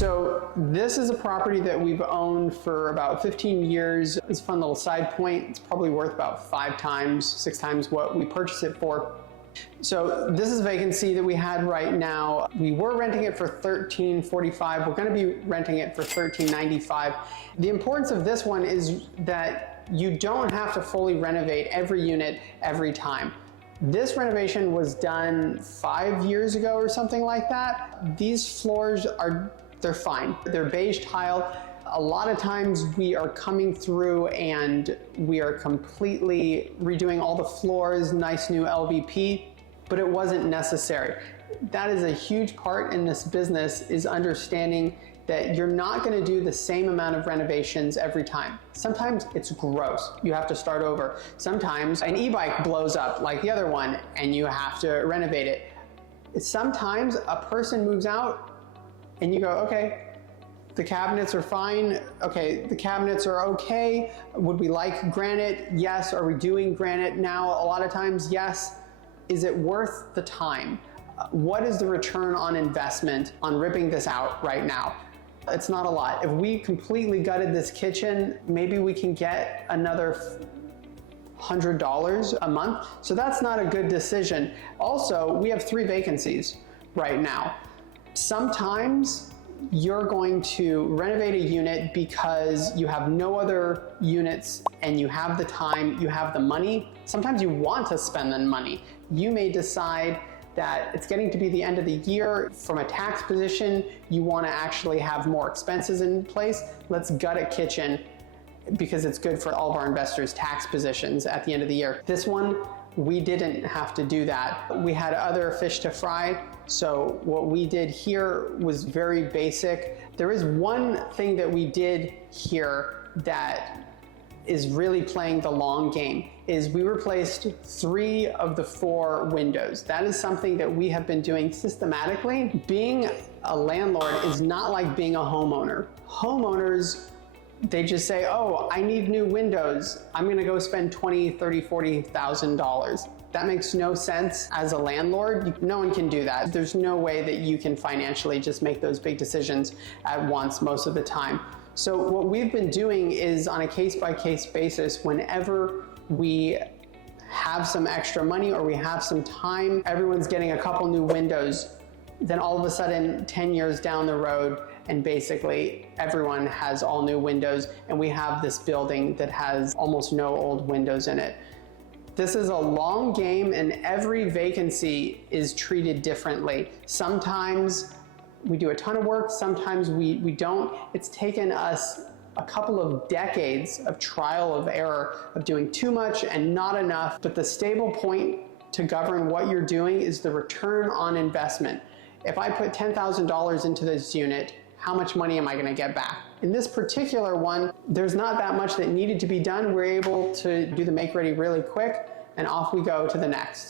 So this is a property that we've owned for about 15 years. It's a fun little side point. It's probably worth about 5 times, 6 times what we purchased it for. So this is a vacancy that we had right now. We were renting it for $13.45. We're going to be renting it for $13.95. The importance of this one is that you don't have to fully renovate every unit every time. This renovation was done 5 years ago or something like that. These floors they're fine. They're beige tile. A lot of times we are coming through and we are completely redoing all the floors, nice new LVP, but it wasn't necessary. That is a huge part in this business, is understanding that you're not going to do the same amount of renovations every time. Sometimes it's gross. You have to start over. Sometimes an e-bike blows up like the other one and you have to renovate it. Sometimes a person moves out and you go, okay, the cabinets are fine. Okay, the cabinets are okay. Would we like granite? Yes. Are we doing granite now? A lot of times, yes. Is it worth the time? What is the return on investment on ripping this out right now? It's not a lot. If we completely gutted this kitchen, maybe we can get another $100 a month. So that's not a good decision. Also, we have 3 vacancies right now. Sometimes you're going to renovate a unit because you have no other units and you have the time, you have the money. Sometimes you want to spend the money. You may decide that it's getting to be the end of the year. From a tax position, you want to actually have more expenses in place. Let's gut a kitchen because it's good for all of our investors' tax positions at the end of the year. This one, we didn't have to do that. We had other fish to fry, so what we did here was very basic. There is one thing that we did here that is really playing the long game, is we replaced 3 of the 4 windows. That is something that we have been doing systematically. Being a landlord is not like being a homeowner. Homeowners, they just say, oh, I need new windows. I'm gonna go spend $20,000, $30,000, $40,000. That makes no sense as a landlord. No one can do that. There's no way that you can financially just make those big decisions at once most of the time. So what we've been doing is, on a case-by-case basis, whenever we have some extra money or we have some time, everyone's getting a couple new windows, then all of a sudden 10 years down the road, and basically everyone has all new windows, and we have this building that has almost no old windows in it. This is a long game, and every vacancy is treated differently. Sometimes we do a ton of work, sometimes we don't. It's taken us a couple of decades of trial of error, of doing too much and not enough, but the stable point to govern what you're doing is the return on investment. If I put $10,000 into this unit, how much money am I going to get back? In this particular one, there's not that much that needed to be done. We're able to do the make ready really quick, and off we go to the next.